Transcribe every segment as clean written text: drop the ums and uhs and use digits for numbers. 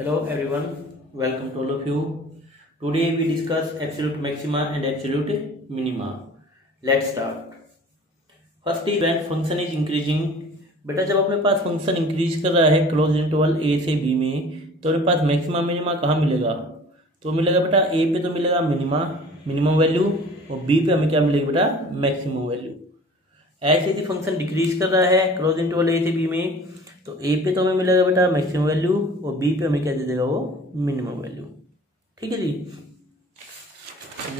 Hello everyone, welcome to all of you. Today we discuss absolute maxima and absolute minima. Let's start. First is when function is increasing. बेटा जब अपने पास function increase कर रहा है close interval ए से B में, तो अपने पास मैक्सिमा मिनिमा कहाँ मिलेगा? तो मिलेगा बेटा ए पे तो मिलेगा मिनिमम वैल्यू, और बी पे हमें क्या मिलेगी बेटा? Maximum value. ऐसे यदि फंक्शन डिक्रीज कर रहा है क्लोज इंटरवल ए से बी में, तो ए पे तो हमें मिलेगा बेटा मैक्सिमम वैल्यू, और बी पे हमें क्या दे देगा? वो मिनिमम वैल्यू। ठीक है जी।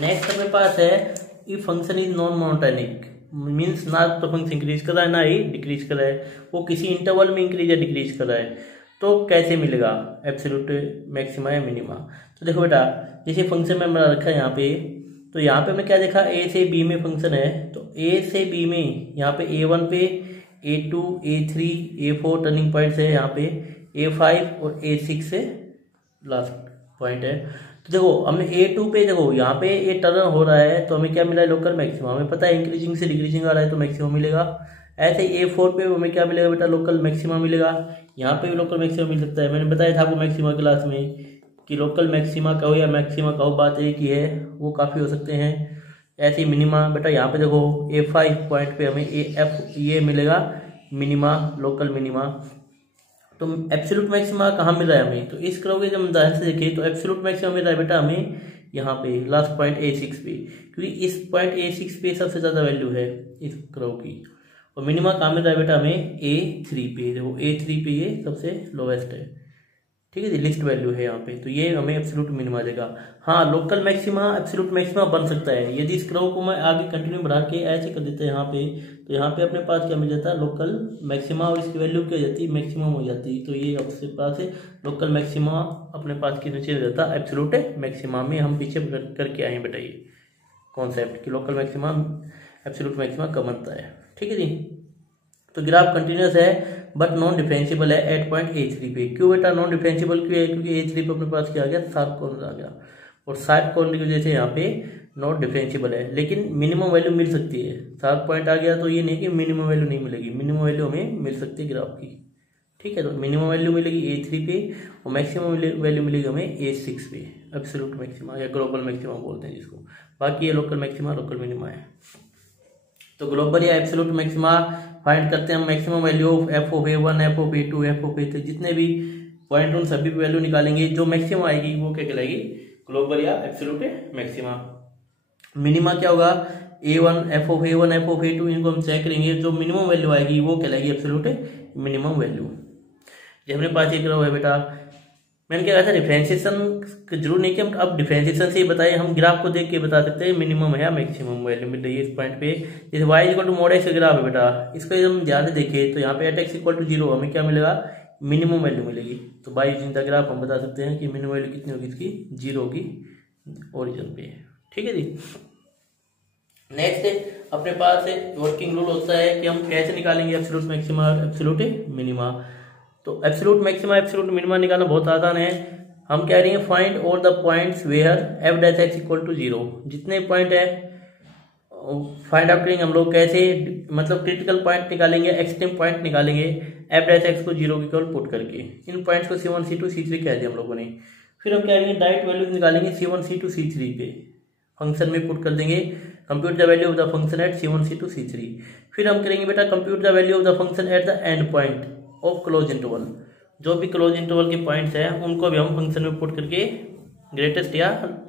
नेक्स्ट अपने पास है if function is non monotonic, means ना तो फंक्शन इंक्रीज कर रहा है ना ही डिक्रीज कर रहा है, वो किसी इंटरवल में इंक्रीज या डिक्रीज कर रहा है, तो कैसे मिलेगा एब्सोल्यूट मैक्सिमा या मिनिमा? तो देखो बेटा, जैसे फंक्शन में हमारा रखा है यहाँ पे, तो यहाँ पे हमने क्या देखा? ए से बी में फंक्शन है, तो ए से बी में यहाँ पे A1 पे A2 A3 A4 turning points है, यहाँ पे A5 और A6 से लास्ट पॉइंट है। तो देखो हमने A2 पे देखो यहाँ पे ये टर्न हो रहा है, तो हमें क्या मिला है? Local maxima. हमें पता है इंक्रीजिंग से डिक्रीजिंग आ रहा है तो मैक्सिमम मिलेगा। ऐसे ही A4 पे हमें क्या मिलेगा बेटा? लोकल मैक्सिमा मिलेगा। यहाँ पे भी लोकल मैक्सिमा मिल सकता है। मैंने बताया था आपको मैक्सिमा क्लास में कि लोकल मैक्सिमा कहो या मैक्सिमा कहो, बात एक ही है, वो काफ़ी हो सकते हैं। ऐसे ही मिनिमा बेटा यहाँ पे देखो A5 पॉइंट पे हमें AF ये मिलेगा मिनिमा, लोकल मिनिमा। तो एब्सोल्यूट मैक्सिमा कहाँ मिल रहा है हमें? तो इस कर्व के जब ध्यान से देखें तो एब्सोल्यूट मैक्सिमा मिल रहा है बेटा हमें यहाँ पे लास्ट पॉइंट A6 पे, क्योंकि इस पॉइंट A6 पे सबसे ज़्यादा वैल्यू है इस कर्व की। और मिनिमा कहाँ मिल रहा है बेटा हमें? A3 पे। देखो A3 पे ये सबसे लोवेस्ट है। ठीक है जी, लिस्ट वैल्यू है यहाँ पे, तो ये हमें एब्सोल्यूट मिनिमा देगा। हाँ, लोकल मैक्सिमा एब्सोल्यूट मैक्सिमा बन सकता है यदि इस कर्व को मैं आगे कंटिन्यू बढ़ा के ऐसे कर देते हैं यहाँ पे, तो यहाँ पे अपने पास क्या मिल जाता है? लोकल मैक्सिमा, और इसकी वैल्यू क्या हो जाती है? मैक्सिमम हो जाती है। तो ये अपने पास है लोकल मैक्सिमा अपने पास के नीचे रहता है एब्सोल्यूट मैक्सिमा में। हम पीछे करके आए बेटा ये कॉन्सेप्ट कि लोकल मैक्सिमा एब्सोल्यूट मैक्सिमा कब बनता है। ठीक है जी। तो ग्राफ कंटिन्यूस है बट नॉन डिफरेंशिएबल है एट पॉइंट A3 पे। क्यों बेटा नॉन डिफरेंशिएबल क्यों है? क्योंकि A3 पे अपने पास क्या आ गया? शार्प कॉर्नर आ गया, और शार्प कॉर्नर की वजह से यहाँ पे नॉट डिफरेंशिएबल है। लेकिन मिनिमम वैल्यू मिल सकती है। शार्प पॉइंट आ गया तो ये नहीं कि मिनिमम वैल्यू नहीं मिलेगी, मिनिमम वैल्यू हमें मिल सकती है ग्राफ की। ठीक है, तो मिनिमम वैल्यू मिलेगी A3 पे, और मैक्सिमम वैल्यू मिलेगी हमें A6 पे, एब्सोल्यूट मैक्सिमा या ग्लोबल मैक्सिमा बोलते हैं जिसको। बाकी ये लोकल मैक्सिमा लोकल मिनिमा है। तो ग्लोबल या एब्सोल्यूट मैक्सिमा फाइंड करते हैं हम maximum value of F of A1 F of A2 F of A3, जितने भी पॉइंट उन सभी वैल्यू निकालेंगे, जो मैक्सिमम आएगी वो क्या कहलाएगी? ग्लोबल या एब्सोल्यूट मैक्सिमा। मिनिमा क्या होगा? A1 F of A1 F of A2, इनको हम चेक करेंगे, जो मिनिमम वैल्यू आएगी वो कहलाएगी एब्सोल्यूट मिनिमम वैल्यू। ये अपने पास ये ग्राफ है बेटा। मैंने क्या कहा था? डिफरेंशिएशन जरूर नहीं कि हम अब डिफरेंशिएशन से ही बताएं, हम ग्राफ को देख के बता सकते हैं मिनिमम है या मैक्सिमम वैल्यू मिल रही है इस पॉइंट पे। जैसे y equal to mod x का ग्राफ है बेटा, इसको हम ध्यान से देखें तो यहाँ पे एट x इक्वल टू 0 हमें क्या मिलेगा? मिनिमम वैल्यू मिलेगी। तो बाई यूजिंग द ग्राफ हम बता सकते हैं कि मिनिमम वैल्यू कितनी होगी इसकी? 0 होगी ओरिजिन पे। ठीक है जी। नेक्स्ट अपने पास वर्किंग रूल होता है कि हम कैसे निकालेंगे एब्सोल्यूट मैक्सिमा और एब्सोल्यूट मिनिमा। तो एब्सोल्यूट मैक्सिमा एब्सोल्यूट मिनिमा निकालना बहुत आसान है। हम कह रहे हैं find all the points where f dash x equal to 0। जितने पॉइंट है फाइंड आउट करेंगे हम लोग कैसे, मतलब क्रिटिकल पॉइंट निकालेंगे, एक्सट्रीम पॉइंट निकालेंगे f डैश x को 0 की इक्वल पुट करके। इन पॉइंट्स को C1 C2 C3 कह दिया हम लोगों ने। फिर हम कहेंगे डायरेक्ट वैल्यूज निकालेंगे C1 C2 C3 पे, फंक्शन में पुट कर देंगे। Compute the value of the function at C1 C2 C3। फिर हम करेंगे बेटा compute the value of the function at the end point of close interval. जो भी क्लोज इंटरवल के पॉइंट्स हैं उनको भी हम फंक्शन में पुट करके ग्रेटेस्ट या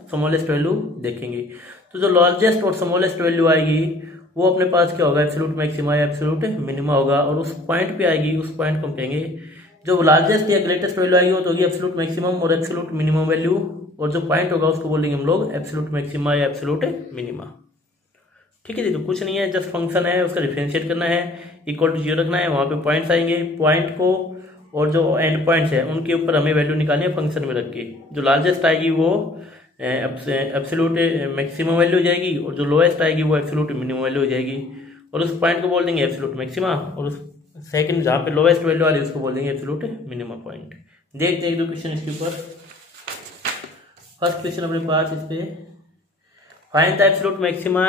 स्मॉलेस्ट वैल्यू देखेंगे। तो जो लार्जेस्ट और स्मॉलेस्ट वैल्यू आएगी वो अपने पास क्या होगा? एब्सोल्यूट मैक्सिमा या एब्सोल्यूट मिनिमा होगा। और उस पॉइंट पे आएगी, उस पॉइंट को हम कहेंगे, जो लार्जेस्ट या ग्रेटेस्ट वैल्यू आएगी वो तो होगी एब्सोल्यूट मैक्सिमम और एब्सोल्यूट मिनिमम वैल्यू, और जो पॉइंट होगा उसको बोलेंगे हम लोग एब्सोल्यूट मैक्सिमा या एब्सोल्यूट मिनिमा। ठीक है जी। तो कुछ नहीं है, जस्ट फंक्शन है, उसका डिफरेंशिएट करना है, इक्वल टू 0 रखना है, वहाँ पे पॉइंट्स आएंगे, पॉइंट को और जो एंड पॉइंट्स है उनके ऊपर हमें वैल्यू निकालनी है फंक्शन में रख के। जो लार्जेस्ट आएगी वो एब्सोल्यूट मैक्सिमम वैल्यू हो जाएगी, और जो लोएस्ट आएगी वो एब्सोल्यूट मिनिमम वैल्यू हो जाएगी। और उस पॉइंट को बोल देंगे एब्सोल्यूट मैक्सिमा, और उस सेकंड जहाँ पे लोएस्ट वैल्यू वाली उसको बोल देंगे एब्सोल्यूट मिनिमम पॉइंट। देखते हैं एक दो क्वेश्चन इसके ऊपर। फर्स्ट क्वेश्चन अपने पास इस पे, find the absolute maxima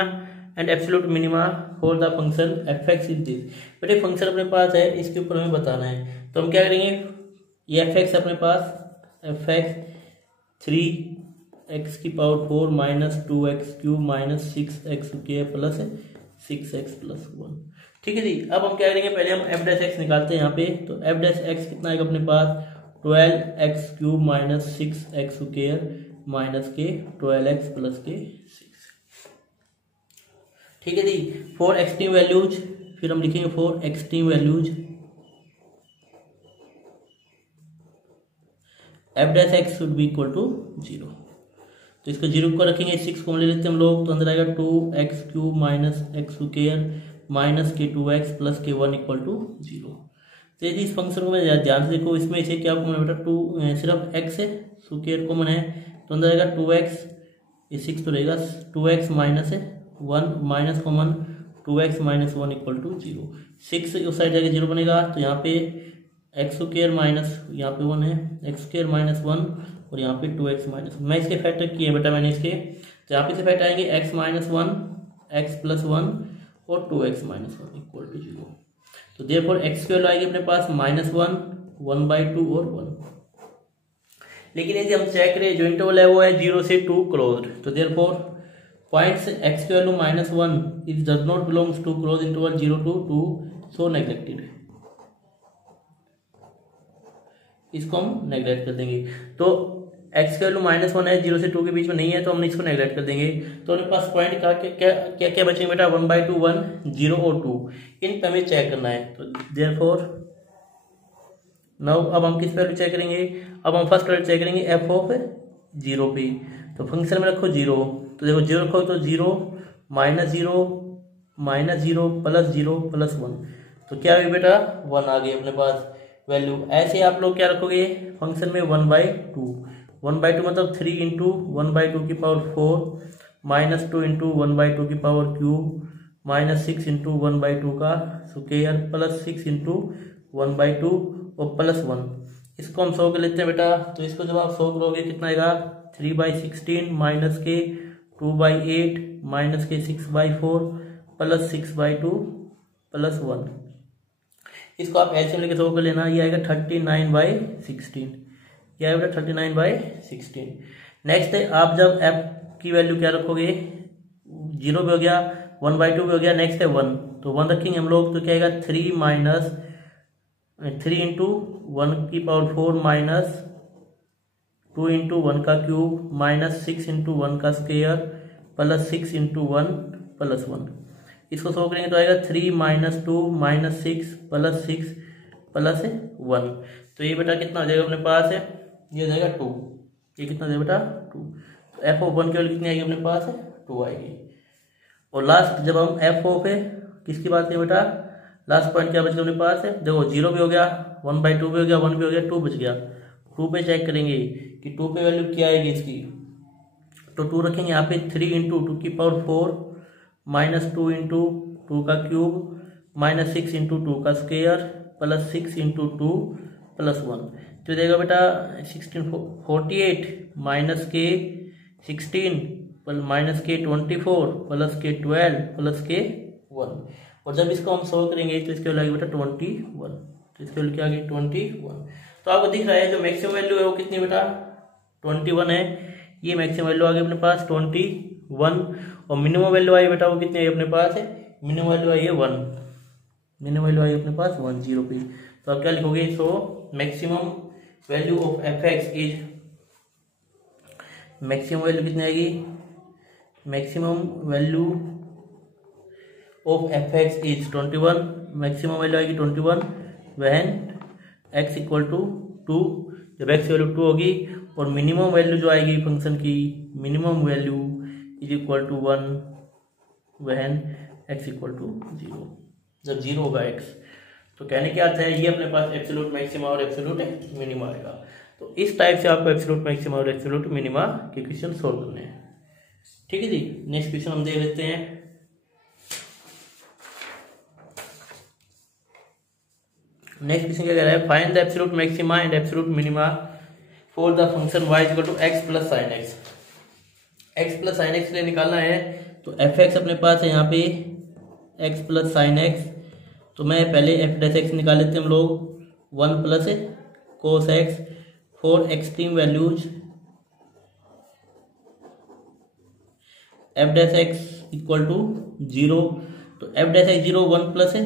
and absolute minima for the function f(x) is this. बेटे फंक्शन अपने पास है, इसके ऊपर हमें बताना है। तो हम क्या करेंगे? ये f(x) अपने पास F X 3x⁴ minus 2x³ minus 6x² plus 6x+1। ठीक है जी। अब हम क्या करेंगे, पहले हम f' निकालते हैं यहाँ पे। तो f' कितना आएगा अपने पास 12x³ माइनस 6x² माइनस के 12x प्लस के 6। ठीक है जी। फॉर एक्सट्रीम वैल्यूज, फिर हम लिखेंगे for extreme values f' should be equal to 0। तो इसको 0 को रखेंगे, 6 को ले लेते हैं हम लोग, तो अंदर आएगा 2x³ माइनस x² माइनस के 2x प्लस के 1 इक्वल टू 0। तो यदि इस फंक्शन को मैं ध्यान से देखो, इसमें से क्या कॉमन है बेटा, 2 सिर्फ x है, स्क्वायर कॉमन है, तो अंदर आएगा 2x, ये 6 तो रहेगा, 2x minus 1 minus common 2x minus 1 equal to 0। 6 उस साइड जाके 0 बनेगा, तो यहाँ पे x² माइनस यहाँ पे 1 है, x² माइनस 1 और यहाँ पे 2x माइनस 1। मैं इसके फैक्टर किए बेटा मैंने इसके, तो यहाँ पे से फैक्टर आएंगे x माइनस 1, x प्लस 1 और 2x माइनस 1 इक्वल टू 0। तो देयरफॉर x की वैल्यू आएगी अपने पास -1, 1/2 और 1। लेकिन यदि हम चेक करें जो इंटरवल है वो है 0 से 2 क्लोज्ड, तो देयरफॉर पॉइंट्स x की value -1 it does not belongs to close interval 0 to 2, so neglected. इसको हम नेग्लेक्ट कर देंगे। तो x की वैल्यू -1 है, 0 से 2 के बीच में नहीं है, तो हमने इसको नेग्लेक्ट कर देंगे। तो अपने पास पॉइंट का क्या क्या बचेंगे बेटा, 1/2, 1, 0 और 2, इन पे हमें चेक करना है। तो देयरफॉर नाउ अब हम किस वैल्यू चेक करेंगे, अब हम फर्स्ट वैल्यू चेक करेंगे f ऑफ 0 पे। तो फंक्शन में रखो 0, तो देखो 0 रखो तो 0 -0 -0 प्लस 0 प्लस 1, तो क्या है बेटा 1 आ गई अपने पास वैल्यू। ऐसे आप लोग क्या रखोगे फंक्शन में 1/2, 1/2 मतलब 3 इंटू 1/2 की पावर 4 माइनस 2 इंटू 1/2 की पावर क्यूब माइनस 6 इंटू 1/2 का स्क्वायर प्लस 6 इंटू 1/2 और प्लस 1। इसको हम 100 कर लेते हैं बेटा। तो इसको जब आप 100 करोगे कितना आएगा 3/16 माइनस के 2/8 माइनस के 6/4 प्लस 6/2 प्लस 1। इसको आप एलसीएम लेके 100 कर लेना, ये आएगा 39/16, क्या है बेटा 39/16। नेक्स्ट है आप जब f की वैल्यू क्या रखोगे 0 पे हो गया, 1/2 पे हो गया, नेक्स्ट है 1, तो 1 रखेंगे हम लोग, तो क्या आएगा 3 इंटू 1 की पावर 4 माइनस 2 इंटू 1 का क्यूब माइनस 6 इंटू 1 का स्क्वायर प्लस 6 इंटू 1 प्लस 1। इसको सॉल्व करेंगे तो आएगा 3 - 2 - 6 प्लस 6 प्लस 1। तो ये बेटा कितना हो जाएगा अपने पास है, ये हो जाएगा 2, ये कितना हो जाएगा बेटा 2। तो एफ ऑफ 1 की वैल्यू कितनी आएगी अपने पास है 2 आएगी। और लास्ट जब हम एफ ऑफ है किसकी बात करें बेटा, लास्ट पॉइंट क्या बच गया अपने पास है, देखो 0 भी हो गया, 1/2 भी हो गया, 1 भी हो गया, 2 बच गया। 2 पे चेक करेंगे कि 2 पे वैल्यू क्या आएगी इसकी, तो 2 रखेंगे यहाँ पे 3 इंटू 2 की पावर 4 माइनस 2 इंटू 2 का क्यूब माइनस 6 इंटू 2 का स्क्वायर प्लस 6 इंटू 2 प्लस 1। तो देगा बेटा 48 माइनस के 16 माइनस के 24 प्लस के 12 प्लस के 1। और जब इसको हम सॉल्व करेंगे तो इसके वैल्यू बेटा 21, तो इसके वैल्यू क्या आ गई 21। तो आपको दिख रहा है जो मैक्सिमम वैल्यू है वो कितनी बेटा 21 है, ये मैक्सिमम वैल्यू आ गई अपने पास 21। और मिनिमम वैल्यू आई बेटा वो कितनी आई अपने पास है, मिनिमम वैल्यू आई है 1, मिनिमम वैल्यू आई अपने पास 1 0 पे। तो आप क्या लिखोगे, so maximum value of f x is, maximum value कितनी आएगी, maximum value of f x is 21, maximum value आएगी 21 व्हेन x इक्वल टू 2, जब x वैल्यू 2 होगी। और मिनिमम वैल्यू जो आएगी फंक्शन की, minimum value is equal to 1 when x equal to 0, जब 0 होगा x। तो कहने क्या अर्थ है, ये अपने पास एब्सोल्यूट मैक्सिमा और एब्सोल्यूट मिनिमा आएगा। तो इस टाइप से आपको एब्सोल्यूट मैक्सिमा और एब्सोल्यूट मिनिमा के क्वेश्चन सोल्व करने हैं। ठीक है जी, नेक्स्ट क्वेश्चन हम देख लेते हैं। नेक्स्ट क्वेश्चन क्या कह रहा है, find the absolute maxima and absolute minima for the function y equal to x plus sine x। x plus sine x के लिए निकालना है, तो एफ एक्स अपने पास है यहाँ पे x प्लस साइन x। तो मैं पहले f डैश x निकाल लेते हैं हम लोग, 1 plus cos x for extreme values f dash x equal to 0। तो एफ डैश एक्स 0 1 प्लस है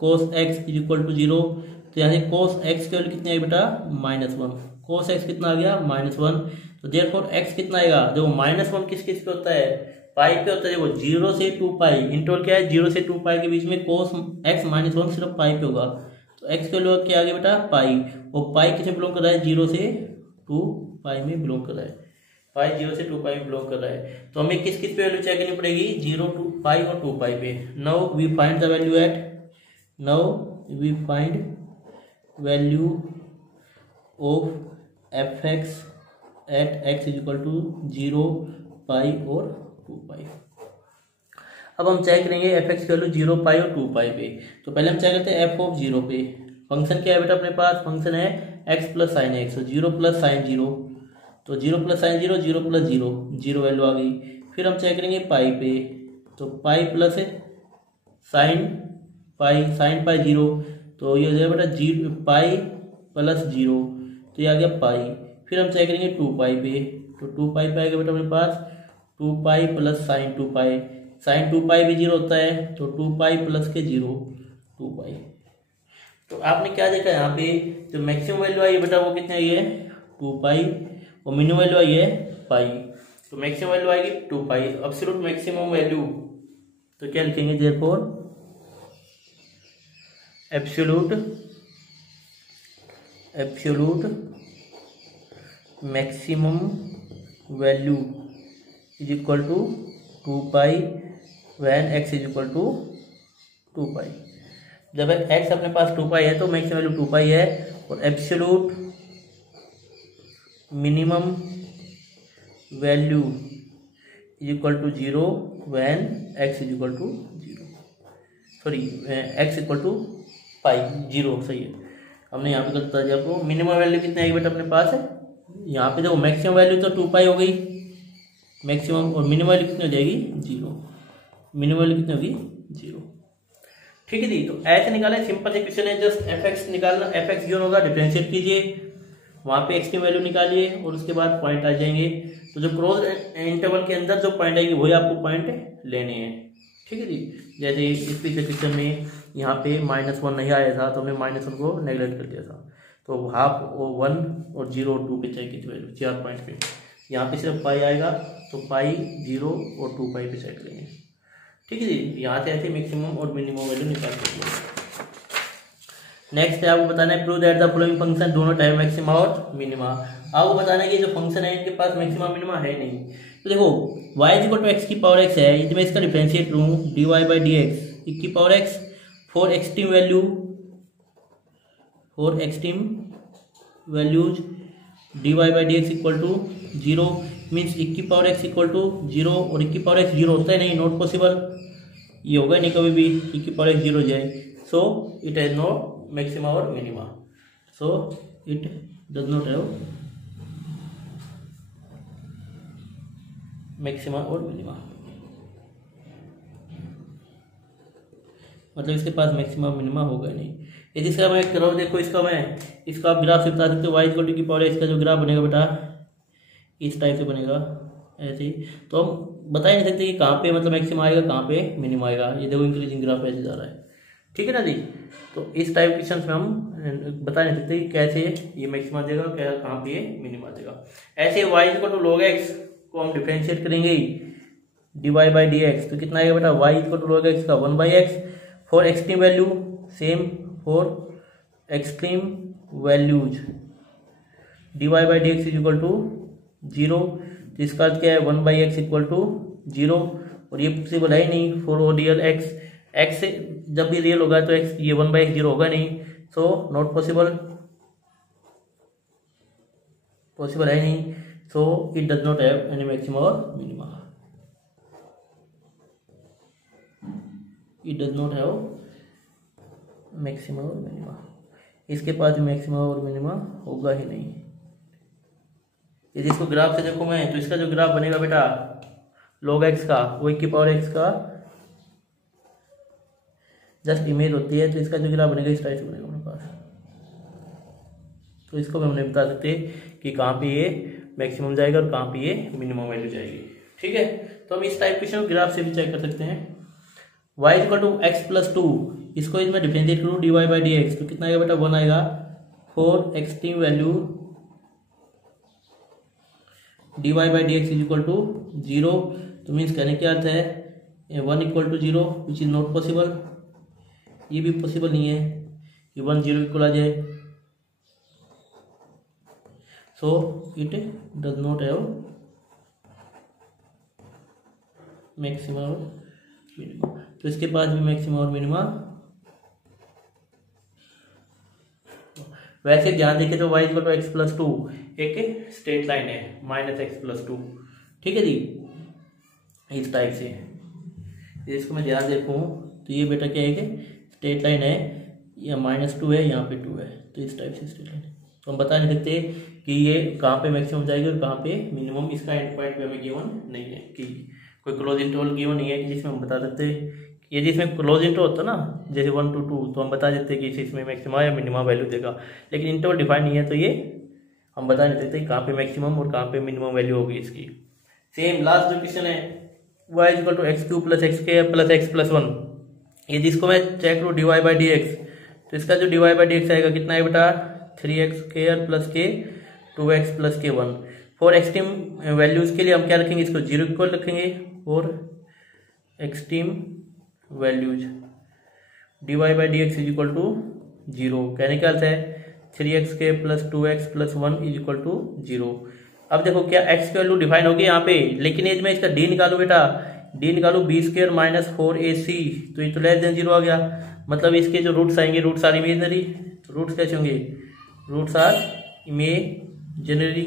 cos x is equal to 0। तो यहाँ से कोस एक्स की वैल्यू कितनी आई बेटा -1। कोस एक्स कितना आ गया -1। तो देयरफॉर एक्स कितना आएगा, देखो -1 किस किस पे होता है, पाई पे होता है। देखो 0 से 2 पाई, इंटरवल क्या है 0 से 2 पाई के बीच में, कोस एक्स -1 सिर्फ पाई पे होगा। तो एक्स की वैल्यू क्या आ गया बेटा पाई, और पाई किसमें बिलोंग कर रहा है 0 से 2 पाई में बिलोंग कर रहा है। पाई 0 से 2 पाई में बिलोंग कर रहा है। तो हमें किस किस पे वैल्यू चेक करनी पड़ेगी, 0 2 पाई और 2 पाई पे। Now we find the value at, now we find value of f x at x is equal to 0 pi और 2 पाई। अब हम चेक करेंगे एफ एक्स की वैल्यू 0 पाई और 2 पाई पे। तो पहले हम चेक करते हैं एफ ऑफ 0 पे। फंक्शन क्या है बेटा अपने पास, फंक्शन है x plus sine x, 0 plus sign 0। तो 0 प्लस साइन 0, 0 प्लस 0, 0 वैल्यू आ गई। फिर हम चेक करेंगे पाई पे। तो pi plus sine pi, sine pi 0। तो ये हो जाएगा बेटा 0 पाई प्लस 0, तो ये आ गया पाई। फिर हम चेक करेंगे 2 पाई पे। तो 2 पाई पे आएगा बेटा अपने पास 2 पाई प्लस साइन 2 पाई। साइन 2 पाई भी 0 होता है, तो 2 पाई प्लस के 0 2 पाई। तो आपने क्या देखा यहाँ पे, जो मैक्सिमम वैल्यू आई है बेटा वो कितनी आई है 2 पाई, और मिनिमम वैल्यू आई है पाई। तो मैक्सिमम वैल्यू आएगी 2 पाई, एब्सोल्यूट मैक्सिमम वैल्यू। तो क्या लिखेंगे, therefore absolute maximum value is equal to 2 pi when x is equal to 2 pi. जब एक्स अपने पास 2 पाई है तो मैक्सिमम वैल्यू 2 पाई है, और absolute minimum value is equal to 0 when x is equal to 0, sorry X equal to pi 0, सही है। हमने यहाँ पे गलत बता दिया आपको। मिनिमम वैल्यू कितनी आएगी बेटा अपने पास है, यहाँ पे देखो मैक्सिमम वैल्यू तो 2 पाई हो गई मैक्सिमम, और मिनिमम वैल्यू कितनी हो जाएगी 0। मिनिमम वैल्यू कितनी होगी 0। ठीक है जी। तो ऐसे निकाले, सिंपल से क्वेश्चन है, जस्ट एफ एक्स निकालना। एफ एक्स जो होगा डिफरेंशिएट कीजिए, वहाँ पे एक्स की वैल्यू निकालिए, और उसके बाद पॉइंट आ जाएंगे। तो जो क्लोज इंटरवल के अंदर जो पॉइंट आएगी वही आपको पॉइंट लेने हैं। ठीक है जी। जैसे इस पिछले क्वेश्चन में यहाँ पे -1 नहीं आया था, तो हमने -1 को नेगलेक्ट कर दिया था। तो हाफ और 1 और 0 और 2 पे चेक की वैल्यू 4 पॉइंट पे। यहाँ पे सिर्फ पाई आएगा, तो पाई 0 और 2 पाई पे चेक करेंगे। ठीक है जी। यहाँ से ऐसे मैक्सिमम और मिनिमम वैल्यू निकाल सकते हैं। नेक्स्ट है आपको बताना है prove that the following function do not have maxima और मिनिमा। आपको बताना है कि जो फंक्शन है इनके पास मैक्सिमा मिनिमा है नहीं। तो देखो y is equal to x की पावर x है, यदि मैं इसका डिफरेंशिएट लूँ dy बाई डी एक्स की power x for extreme values dy by d x equal to 0 means e की पावर x इक्वल टू 0, और e की पावर x 0 होता है नहीं, नॉट पॉसिबल, ये होगा नहीं कभी भी e की पावर x 0 जाए। So it has no maxima और minima, so it does not have maxima और मिनिमा। मतलब इसके पास मैक्सिमा मिनिमा होगा नहीं। यदि इसका मैं करो, देखो इसका आप ग्राफ से बता सकते हो, वाई इक्वल टू की पावर इसका जो ग्राफ बनेगा बेटा इस टाइप से बनेगा ऐसे ही। तो हम बता ही नहीं सकते कि कहाँ पे मतलब मैक्सिमा आएगा कहाँ पे मिनिमा आएगा। ये देखो इंक्रीजिंग ग्राफ ऐसे जा रहा है। ठीक है ना जी। तो इस टाइप क्वेश्चन में हम बता नहीं सकते कि कैसे ये मैक्सिमा देगा, क्या कहाँ पे ये मिनिमा देगा। ऐसे y equal to log x को हम डिफरेंशिएट करेंगे dy बाई डी एक्स, तो कितना आएगा बेटा y equal to log x का 1 by x for extreme value, same for extreme values dy by d x is equal to 0। तो इसका अर्थ क्या है 1 बाई एक्स इक्वल टू 0, और ये पॉसिबल है ही नहीं फॉर ओ रियल एक्स से जब भी रियल होगा तो x ये 1 बाई एक्स 0 होगा नहीं, सो नॉट पॉसिबल है नहीं, so it does not have any maxima और minima. It does not have maxima और मिनिमा, इसके पास मैक्सिमा और मिनिमा होगा ही नहीं। यदि इसको ग्राफ से देखो मैं, तो इसका जो ग्राफ बनेगा बेटा log x का, वो की पावर x का जस्ट इमेज होती है, तो इसका जो ग्राफ बनेगा इस टाइप से बनेगा अपने पास। तो इसको भी हमने बता सकते हैं कि कहाँ पे ये मैक्सिमम जाएगा और कहाँ पे ये मिनिमम वैल्यू जाएगी। ठीक है, तो हम इस टाइप क्वेश्चन ग्राफ से भी चेक कर सकते हैं। y equal to x plus 2, इसको इसमें डिफरेंशिएट करूँ dy बाई डी एक्स, तो कितना आएगा बेटा 1 आएगा। For extreme value dy by d x is equal to 0, तो मीन्स कहने क्या अर्थ है 1 equal to 0 which is not possible, ये भी पॉसिबल नहीं है कि 1 0 इक्वल आ जाए। So it does not have maximum और मिनिमम, तो इसके पास भी मैक्सिमम और मिनिमा। वैसे ध्यान देखें तो y equal to x plus 2 एक स्ट्रेट लाइन है माइनस एक्स प्लस 2। ठीक है जी, इस टाइप से इसको मैं ध्यान देखूँ तो ये बेटा क्या है कि स्ट्रेट लाइन है, या -2 है, यहाँ पे 2 है, तो इस टाइप से स्ट्रेट लाइन है। तो हम बता नहीं सकते कि ये कहाँ पे मैक्सिमम जाएगी और कहाँ पे मिनिमम, इसका एंड पॉइंट पे हमें गिवन नहीं है कि कोई क्लोज इंटरवल गिवन नहीं है जिसमें हम बता सकते ये, जिसमें क्लोज इंटरवल होता ना जैसे 1 to 2, तो हम बता देते कि इसमें मैक्सिमम या मिनिमम वैल्यू देगा, लेकिन इंटरवल डिफाइन नहीं है तो ये हम बता नहीं सकते कहाँ पे मैक्सिमम और कहाँ पे मिनिमम वैल्यू होगी इसकी। सेम लास्ट जो क्वेश्चन है y equal to x cube plus x के प्लस एक्स प्लस 1, ये जिसको मैं चेक करूँ dy बाई डी एक्स, तो इसका जो dy बाई डी एक्स आएगा कितना है बेटा 3x स्क्वायर प्लस के 2x प्लस के 1। फॉर एक्सट्रीम वैल्यूज के लिए हम क्या रखेंगे, इसको 0 इक्वल रखेंगे। और extreme values dy by d x is equal to 0, कहने का अर्थ है 3x के plus 2x plus 1 is equal to 0। अब देखो क्या x की वैल्यू डिफाइन होगी यहाँ पे, लेकिन एज में इसका d निकालू बेटा, d निकालू b स्क्वायर माइनस 4ac, तो ये तो लेस देन 0 आ गया, मतलब इसके जो रूट्स आएंगे रूट्स आर इमेजनरी, तो रूट्स कैसे होंगे, roots are imaginary,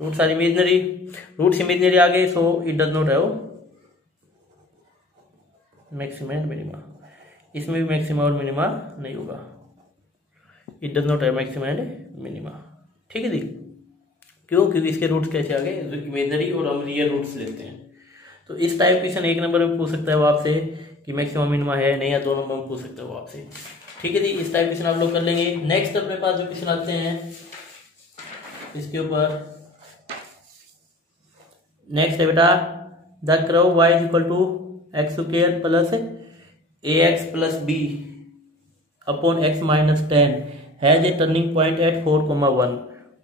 roots are imaginary, roots imaginary आ गए, so it does not have maximum and minima, इसमें भी मैक्सिमा और मिनिमा नहीं होगा, it does not have maximum and minima. ठीक है जी, क्यों, क्योंकि इसके रूट्स कैसे आ गए इमेजनरी और हम रियल रूट्स लेते हैं। तो इस टाइप क्वेश्चन 1 नंबर में पूछ सकता है वो आपसे कि मैक्सिमम मिनिमा है नहीं, या 2 नंबर में पूछ सकता है वो आपसे। ठीक है जी, इस टाइप क्वेश्चन आप लोग कर लेंगे। नेक्स्ट अपने पास जो क्वेश्चन आते हैं इसके ऊपर, नेक्स्ट है बेटा the curve y is equal to x square plus ax plus b upon x minus 10 has a turning point at 4,1,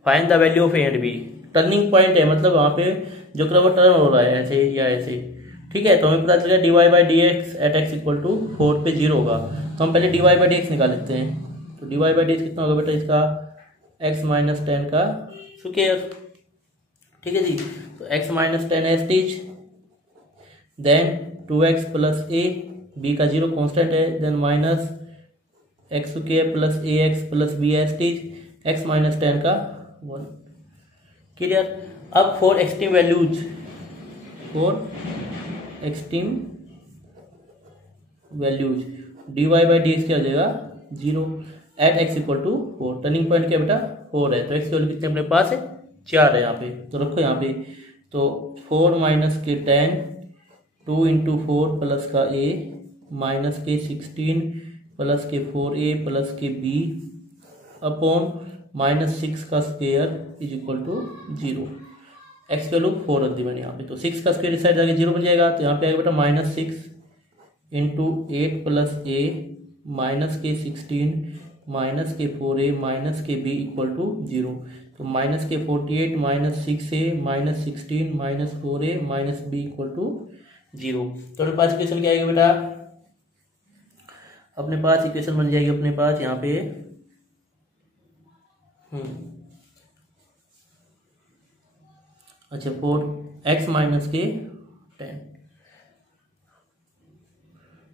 find the value of a and b। Turning point है मतलब वहां पे जो कर्व टर्न हो रहा है ऐसे या ऐसे। ठीक है, तो हमें पता चल गया dy by d x at x equal to 4 पे 0 होगा, तो हम पहले dy बाई डी एक्स निकाल लेते हैं। तो dy बाई डी एक्स कितना होगा बेटा, इसका x माइनस 10 का स्क्वायर। ठीक है जी, तो x माइनस 10 एस टीच, then 2x plus a, b का 0 कॉन्स्टेंट है, then minus x square plus ax plus b एस टीच, x माइनस 10 का 1। क्लियर। अब for extreme values, for extreme values dy by d x क्या हो जाएगा 0 at x equal to 4। Turning point क्या बेटा 4 है, तो x की वैल्यू कितने अपने पास है 4 है यहाँ पे, तो रखो यहाँ पे, तो 4 माइनस के 10 2 इंटू 4 प्लस का a माइनस के 16 प्लस के 4a प्लस के b अपॉन माइनस 6 का square is equal to 0। X value 4 रख दी मैंने यहाँ पे, तो 6 का स्क्वायर इस साइड जाके 0 बन जाएगा, तो यहाँ पे आएगा बेटा minus 6 into 8 plus a minus के 16 माइनस के 4a माइनस के b इक्वल टू 0। तो माइनस के 48 minus 6a minus 16 minus 4a minus b equal to 0। तो अपने पास इक्वेशन क्या आएगा बेटा, अपने पास इक्वेशन बन जाएगी अपने पास यहाँ पे अच्छा 4x माइनस के 10,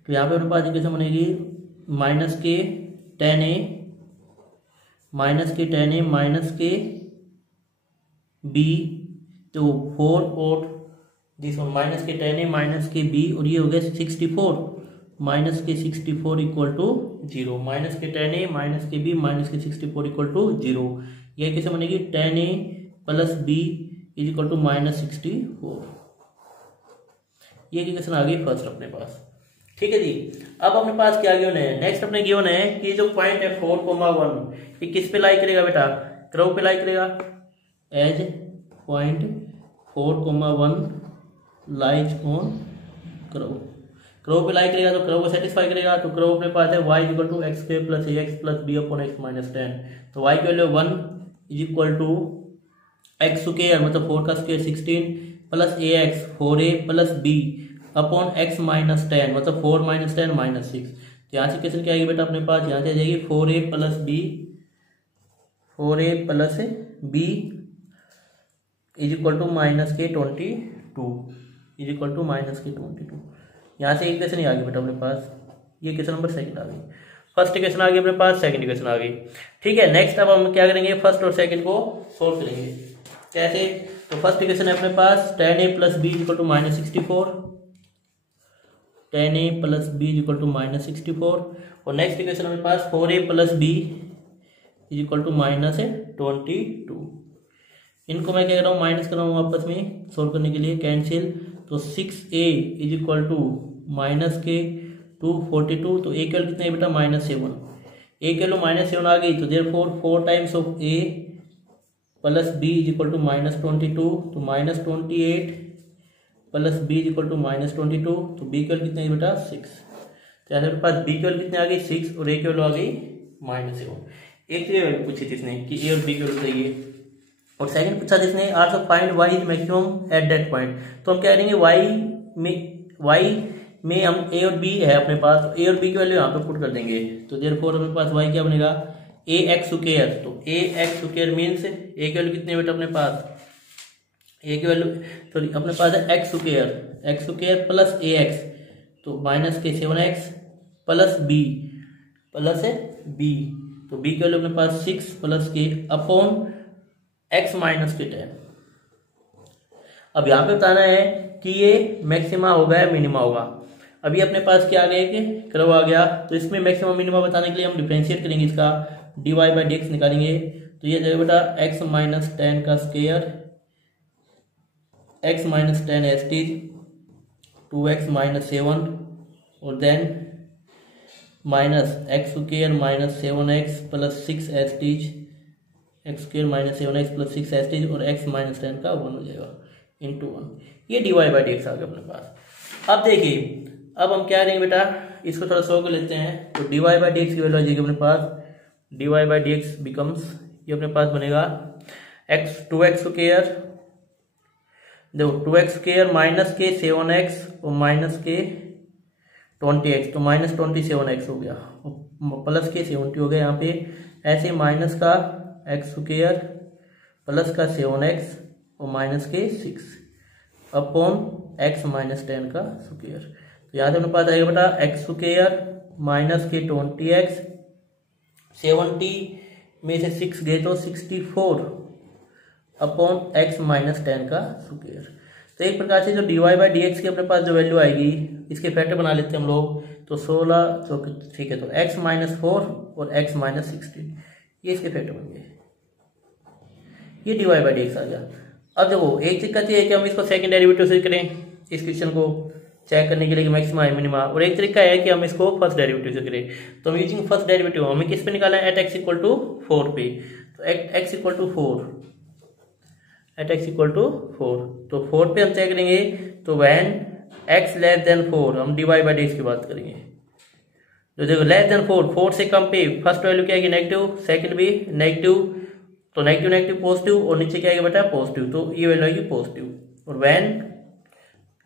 तो यहाँ पे अपने पास इक्वेशन बनेगी माइनस के 10a माइनस के 10a माइनस के b, तो 4 और दिस माइनस के 10a माइनस के b, और ये हो गया 64 माइनस के 64 इक्वल टू 0। माइनस के 10a माइनस के b माइनस के 64 इक्वल टू 0। यह कैसे बनेगी 10a plus b is equal to minus 64। ये इक्वेशन आ गई फर्स्ट अपने पास। ठीक है जी। अब अपने पास क्या गिवन है, नेक्स्ट अपने गिवन है कि जो पॉइंट है 4,1 ये किस पे लाई करेगा बेटा, कर्व पे लाई करेगा। As point 4,1 lies on curve, curve पे लाई करेगा तो कर्व को सेटिस्फाई करेगा। तो कर्व अपने पास है y equal to x square plus A X plus B upon X minus 10। तो y की value 1 is equal to x square मतलब 4 का square 16 plus A X 4a plus B upon X minus 10 मतलब 4 minus 10 minus 6। तो यहाँ से question क्या आएगी बेटा अपने पास, यहाँ से आ जाएगी 4a plus b, 4a plus b is equal to minus के 22 इज इक्वल टू माइनस के 22। यहाँ से एक क्वेश्चन ही आ गया बेटा अपने पास, ये क्वेश्चन नंबर सेकंड आ गई। फर्स्ट क्वेश्चन आ गया अपने पास, सेकंड क्वेश्चन आ गई। ठीक है, नेक्स्ट अब हम क्या करेंगे, फर्स्ट और सेकंड को सोल्व करेंगे। कैसे, तो फर्स्ट इक्वेशन है अपने पास tan a plus b equal to minus 64, tan a plus b equal to minus 64। और नेक्स्ट इक्वेशन अपने पास 4a plus b is equal to minus 22। इनको मैं क्या कर रहा हूँ, माइनस कर रहा हूँ आपस में सोल्व करने के लिए, कैंसिल। तो 6a is equal to minus के 242। तो a की वैल्यू कितनी है बेटा, -7। a की वैल्यू -7 आ गई, तो therefore 4 times of a plus b is equal to -22। तो -28 plus b is equal to -22। तो बी की वैल्यू कितनी है बेटा, 6। तो यहाँ पे पास बी की वैल्यू कितनी आ गई, 6, और ए की वैल्यू आ गई -7। एक वैल्यू पूछी थी इसने कि ए और बी की वैल्यू चाहिए, और सेकंड पूछा जिसने also find y is maximum at that point. तो हम क्या करेंगे, y में हम a और b है अपने पास, तो a और b की वैल्यू यहाँ पे पुट कर देंगे। तो देयरफॉर अपने पास y क्या बनेगा, ए एक्स स्क्वायर। तो ए एक्स स्क्वायर मीन्स ए की वैल्यू कितनी है बेटा अपने पास, ए की वैल्यू सॉरी अपने पास है x square plus A x, तो माइनस के 7x प्लस बी तो बी की वैल्यू अपने पास 6 प्लस के अपॉन एक्स माइनस के 10। अब यहाँ पे बताना है कि ये मैक्सिमा होगा या मिनिमा होगा। अभी अपने पास क्या आ गया कि कर्व आ गया, तो इसमें मैक्सिमम मिनिमा बताने के लिए हम डिफरेंशिएट करेंगे, इसका dy बाई डी एक्स निकालेंगे। तो ये जाएगा बेटा x माइनस 10 का स्क्वायर, x माइनस 10 एस टी 2x माइनस 7, और then minus x square minus 7x plus 6 एस टी, x square minus 7x plus 6 एस टी, और x माइनस 10 का 1 हो जाएगा इंटू 1। ये dy बाई डी एक्स आ गया अपने पास। अब देखिए, अब हम क्या करेंगे बेटा, इसको थोड़ा सॉल्व कर लेते हैं। तो dy बाई डी एक्स की वैल्यू आ जाएगी अपने पास, dy by d x becomes, ये अपने पास बनेगा x 2x स्क्वायर, देखो 2x स्क्वायर माइनस के 7x और माइनस के 20x, तो माइनस 27x हो गया, प्लस के 70 हो गया यहाँ पे। ऐसे माइनस का x स्क्वायर प्लस का 7x और माइनस के 6 अपॉन x माइनस 10 का स्क्वायर। तो यहाँ से अपने पास आएगा बेटा x स्क्वायर माइनस के 20x, 70 में से 6 गए तो 64 अपॉन x माइनस 10 का स्क्वायर। तो एक प्रकार से जो dy बाई डी एक्स की अपने पास जो वैल्यू आएगी, इसके फैक्टर बना लेते हैं हम लोग। तो 16 तो ठीक है, तो x माइनस 4 और x माइनस 16 ये इसके फैक्टर बन गए, ये dy बाई डी एक्स आ गया। अब देखो एक चीज कहती है कि हम इसको सेकंड डेरिवेटिव से करें, इस क्वेश्चन को चेक करने के लिए मैक्सिमा है मिनिमा, और एक तरीका है कि हम इसको फर्स्ट डेरिवेटिव से करें। तो हम यूजिंग फर्स्ट डेरिवेटिव हमें किस पे निकालना है, एट एक्स इक्वल टू 4 पे। तो at x equal to 4, at x equal to 4, तो 4 पे हम चेक करेंगे। तो व्हेन x लेस देन 4 हम dy बाई डी एक्स की बात करेंगे। तो देखो लेस देन 4 से कम पे फर्स्ट वैल्यू क्या है नेगेटिव, सेकंड भी नेगेटिव, तो नेगेटिव नेगेटिव पॉजिटिव, और नीचे क्या आएगा बेटा पॉजिटिव, तो ये वैल्यू आएगी पॉजिटिव। और व्हेन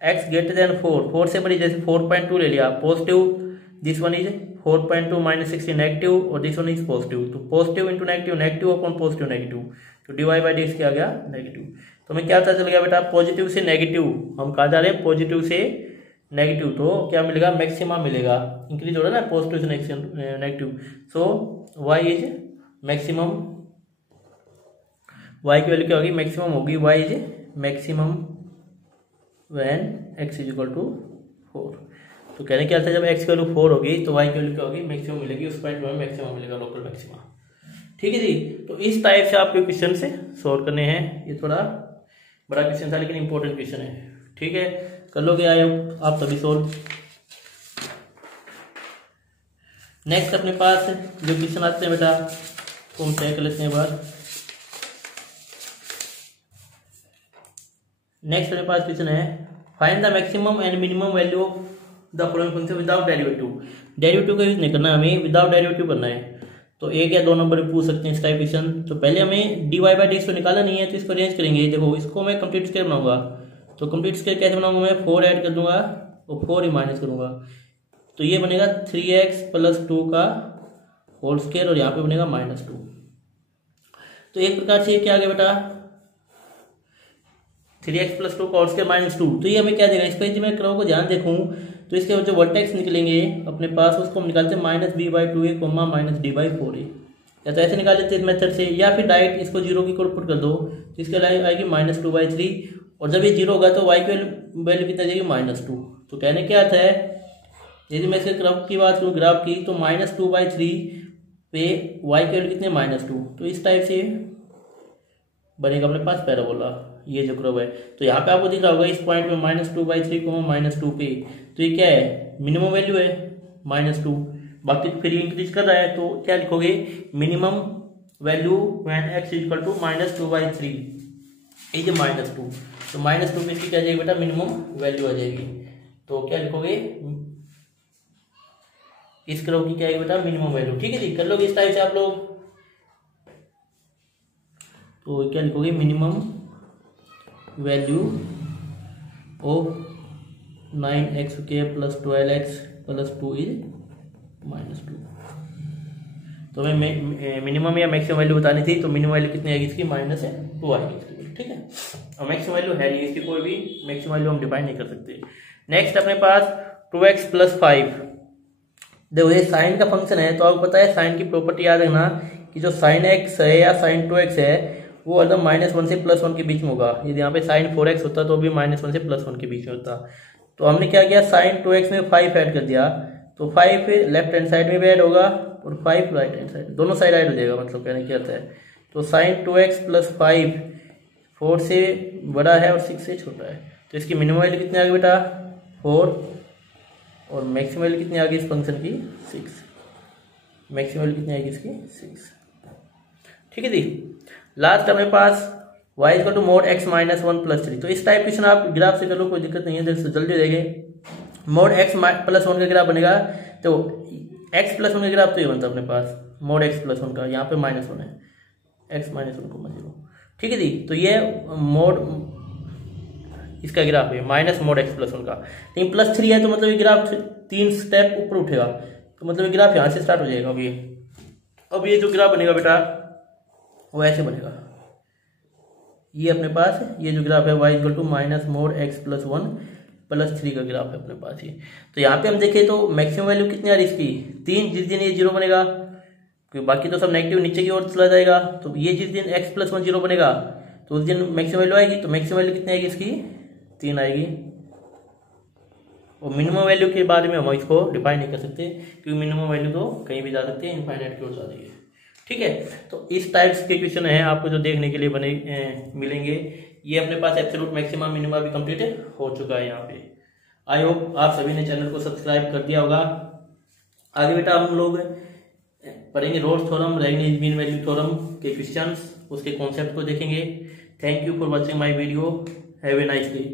x ग्रेटर देन 4 से बड़ी, जैसे 4.2 ले लिया positive, this one is 4.2 minus 60 negative, और दिस वन इज पॉजिटिव, तो positive into negative, negative upon positive negative, तो dy बाई डी एक्स क्या आ गया नेगेटिव। तो हमें क्या पता चल गया बेटा, पॉजिटिव से नेगेटिव, हम कहा जा रहे हैं पॉजिटिव से नेगेटिव, तो क्या मिलेगा मैक्सिमा मिलेगा, इंक्रीज हो रहा है ना पॉजिटिव से negative. So y is maximum, y की वैल्यू क्या होगी मैक्सिमम होगी, y is maximum when x is equal to 4। तो कहने क्या था, जब x की वैल्यू 4 होगी तो y की वैल्यू क्या होगी मैक्सिमम मिलेगी, उस पॉइंट में मैक्सिमम मिलेगा, लोकल मैक्सिमा। ठीक है जी, तो इस टाइप से आपके क्वेश्चन से सॉल्व करने हैं। ये थोड़ा बड़ा क्वेश्चन था लेकिन इंपॉर्टेंट क्वेश्चन है। ठीक है, कर लोगे आप सभी सॉल्व। नेक्स्ट अपने पास जो क्वेश्चन आते हैं बेटा तो हम चेक कर लेते हैं बार। नेक्स्ट अपने पास क्वेश्चन है find the maximum and minimum value of the following function without derivative. Derivative का यूज नहीं करना, हमें विदाउट डेरिवेटिव करना है। तो एक या दो नंबर में पूछ सकते हैं इस टाइप क्वेश्चन। तो पहले हमें dy बाई डी निकाला नहीं है तो इसको अरेंज करेंगे। देखो इसको मैं कंप्लीट स्क्वायर बनाऊंगा, तो कंप्लीट स्क्वायर कैसे बनाऊंगा, मैं 4 ऐड कर दूंगा और 4 ही माइनस करूंगा, तो ये बनेगा 3x प्लस 2 का होल स्क्वायर और यहाँ पे बनेगा -2। तो एक प्रकार से ये क्या आ गया बेटा 3x प्लस 2 का होल स्क्वायर -2। तो ये हमें क्या देगा, इसका यदि मैं क्रम को ध्यान देखूं तो इसके जो वर्टेक्स निकलेंगे अपने पास उसको हम निकालते हैं -b/2a -d/4a। या तो ऐसे निकाल लेते हैं इस मेथड से, या फिर डायरेक्ट इसको 0 की कोड पुट कर दो तो इसके लिए आएगी -2/3। और जब ये 0 होगा तो y की वैल्यू कितना जाएगी -2। तो कहने क्या अर्थ है, यदि मैं इसके क्रम की बात करूँ ग्राफ की तो -2/3 पे y की वैल्यू कितने -2। तो इस टाइप से बनेगा अपने पास पैराबोला, ये जो कर्व है। तो यहाँ पे आपको दिख रहा होगा इस पॉइंट में -2/3 -2 पे, तो ये क्या है मिनिमम वैल्यू है -2। बाकी तो फिर ये इंक्रीज कर रहा है, तो क्या लिखोगे minimum value when x equal to -2/3 is -2। तो -2 पे इसकी क्या जाएगी बेटा मिनिमम वैल्यू आ जाएगी। तो क्या लिखोगे इस कर्व की क्या आएगी बेटा मिनिमम वैल्यू। ठीक है जी, कर लोगे इस टाइप से आप लोग। तो क्या लिखोगे minimum value of 9x² plus 12x plus 2 is -2। तो हमें मिनिमम या मैक्सिमम वैल्यू बतानी थी, तो मिनिमम वैल्यू कितनी आएगी इसकी -2 आएगी इसकी। ठीक है, और मैक्सिमम वैल्यू है नहीं इसकी, कोई भी मैक्सिमम वैल्यू हम डिफाइन नहीं कर सकते। नेक्स्ट अपने पास 2x प्लस 5। देखो ये साइन का फंक्शन है, तो आपको पता है साइन की प्रॉपर्टी याद रखना कि जो sin x है या sin 2x है वो एकदम -1 से +1 के बीच में होगा। यदि यहाँ पे sin 4x होता तो भी -1 से +1 के बीच में होता। तो हमने क्या किया sin 2x में 5 ऐड कर दिया, तो 5 लेफ्ट हैंड साइड में भी ऐड होगा और 5 राइट हैंड साइड, दोनों साइड ऐड हो जाएगा। मतलब कहने क्या होता है, तो sin 2x प्लस 5 4 से बड़ा है और 6 से छोटा है। तो इसकी मिनिमम वैल्यू कितनी आ गई बेटा 4 और मैक्सिमम वैल्यू कितनी आ गई इस फंक्शन की 6। मैक्सिमम वैल्यू कितनी आएगी इसकी 6। ठीक है जी। लास्ट अपने पास y equal to mod x minus 1 plus 3। तो इस टाइप क्वेश्चन आप ग्राफ से कर लो, कोई दिक्कत नहीं है, जल्दी हो जाएंगे। mod x प्लस 1 का ग्राफ बनेगा, तो x प्लस 1 का ग्राफ तो ये बनता है अपने पास mod x प्लस 1 का, यहाँ पे -1 है x -1, 0। ठीक है जी। तो ये mod इसका ग्राफ है माइनस mod x प्लस 1 का, लेकिन +3 है तो मतलब ये ग्राफ 3 स्टेप ऊपर उठेगा, तो मतलब ये ग्राफ यहाँ से स्टार्ट हो जाएगा। अब ये जो ग्राफ बनेगा बेटा वो ऐसे बनेगा, ये अपने पास ये जो ग्राफ है y equal to minus mod x plus 1 plus 3 का ग्राफ है अपने पास ये। तो यहाँ पे हम देखें तो मैक्सिमम वैल्यू कितनी आ रही है इसकी 3। जिस दिन ये 0 बनेगा, क्योंकि बाकी तो सब नेगेटिव नीचे की ओर चला जाएगा, तो ये जिस दिन x प्लस 1 0 बनेगा तो उस दिन मैक्सिमम वैल्यू आएगी। तो मैक्सिमम वैल्यू कितनी आएगी इसकी 3 आएगी। और मिनिमम वैल्यू के बारे में हम इसको डिफाइन नहीं कर सकते, क्योंकि मिनिमम वैल्यू तो कहीं भी जा सकते हैं, इनफाइनाइट की ओर जा रही है। ठीक है, तो इस टाइप्स के क्वेश्चन हैं आपको जो देखने के लिए बने मिलेंगे। ये अपने पास एब्सोल्यूट मैक्सिमम मिनिमम भी कंप्लीट हो चुका है यहाँ पे। आई होप आप सभी ने चैनल को सब्सक्राइब कर दिया होगा। आगे बेटा हम लोग पढ़ेंगे रोल्स थ्योरम, लेibniz मीन वैल्यू थ्योरम के क्वेश्चंस, उसके कॉन्सेप्ट को देखेंगे। Thank you for watching my video. Have a nice day.